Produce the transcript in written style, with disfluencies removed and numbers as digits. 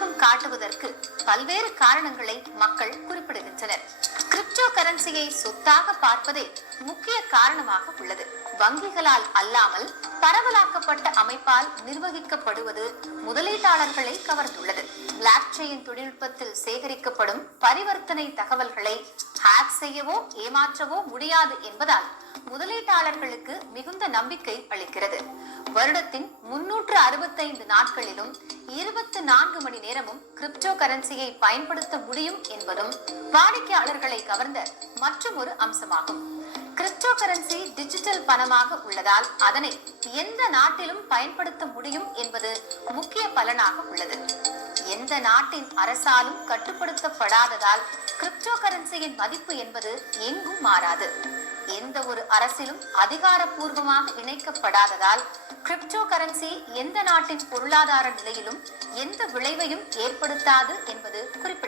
ஆர்வம் காட்டுவதற்கு பல்வேறு காரணங்களை மக்கள் குறிப்பிடுகின்றனர். கிரிப்டோ கரன்சியை சொத்தாக பார்ப்பதே முக்கிய காரணமாக உள்ளது. வங்கிகளால் அல்லாமல் பரவலாக்கப்பட்ட அமைப்பால் நிர்வகிக்கப்படுவது முதலீட்டாளர்களை கவர்ந்துள்ளது. பிளாக் செயின் தொழில்நுட்பத்தில் சேகரிக்கப்படும் பரிவர்த்தனை தகவல்களை ஹேக் செய்யவோ ஏமாற்றவோ முடியாது என்பதால் முதலீட்டாளர்களுக்கு மிகுந்த நம்பிக்கை அளிக்கிறது. வருடத்தின் 365 நாட்களிலும் 24 மணி நேரமும் கிரிப்டோ கரன்சியை பயன்படுத்த முடியும் என்பதும் வாடிக்கையாளர்களை கவர்ந்த மற்றும் ஒரு அம்சமாகும். கிரிப்டோ கரன்சி டிஜிட்டல் பணமாக உள்ளதால் அதனை எந்த நாட்டிலும் பயன்படுத்த முடியும் என்பது முக்கிய பலனாக உள்ளது. எந்த நாட்டின் அரசாலும் கட்டுப்படுத்தப்படாததால் கிரிப்டோ கரன்சியின் மதிப்பு என்பது எங்கும் மாறாது. எந்த ஒரு அரசிலும் அதிகாரப்பூர்வமாக இணைக்கப்படாததால் கிரிப்டோ கரன்சி எந்த நாட்டின் பொருளாதார நிலையிலும் எந்த விளைவையும் ஏற்படுத்தாது என்பது குறிப்பிடத்தக்கது.